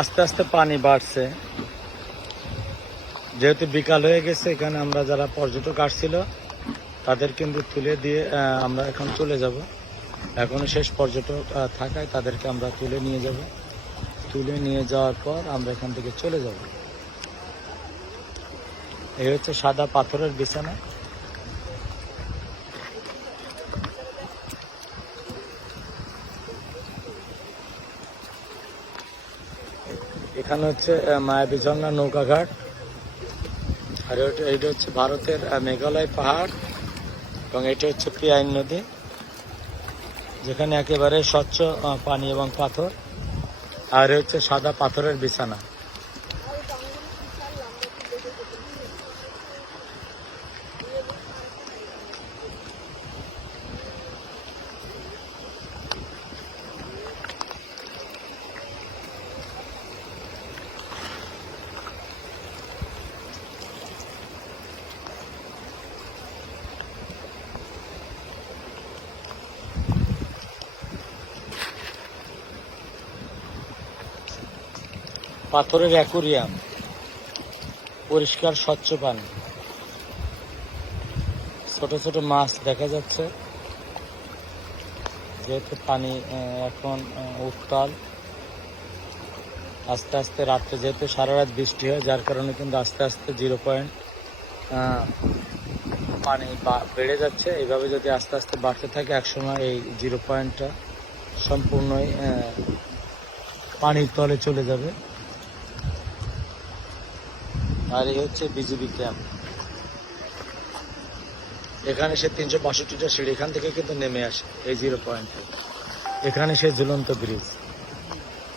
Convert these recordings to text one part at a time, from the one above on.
আস্তে আস্তে পানি বাড়ছে। যেহেতু বিকাল হয়ে গেছে, এখানে আমরা যারা পর্যটক আসছিল, তাদের কিন্তু তুলে দিয়ে আমরা এখন চলে যাব। এখনও শেষ পর্যটক থাকায় তাদেরকে আমরা তুলে নিয়ে যাব। তুলে নিয়ে যাওয়ার পর আমরা এখান থেকে চলে যাব। এই হচ্ছে সাদা পাথরের বিছানা। এখানে হচ্ছে মায়াবী ঝর্ণা নৌকাঘাট আর এটা হচ্ছে ভারতের মেঘালয় পাহাড়, এবং এটা হচ্ছে পিয়াইন নদী, যেখানে একেবারে স্বচ্ছ পানি এবং পাথর। আর হচ্ছে সাদা পাথরের বিছানা। পাথরের অ্যাকুরিয়াম। পরিষ্কার, স্বচ্ছ পানি। ছোট ছোট মাছ দেখা যাচ্ছে। যেহেতু পানি এখন উত্তাল। আস্তে আস্তে রাত্রে যেহেতু সারা রাত বৃষ্টি হয়, যার কারণে কিন্তু আস্তে আস্তে জিরো পয়েন্ট পানি বেড়ে যাচ্ছে। এইভাবে যদি আস্তে আস্তে বাড়তে থাকে, একসময় এই জিরো পয়েন্টটা সম্পূর্ণই পানির তলে চলে যাবে। আর এই হচ্ছে বিজিবি ক্যাম্প। এখানে সে তিনশো বাষট্টিটা সিঁড়ি, এখান থেকে কিন্তু নেমে আসে এই জিরো পয়েন্টে এখানে সে ঝুলন্ত ব্রিজ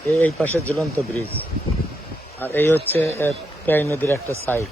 এই এই পাশে ঝুলন্ত ব্রিজ আর এই হচ্ছে প্যাই নদীর একটা সাইড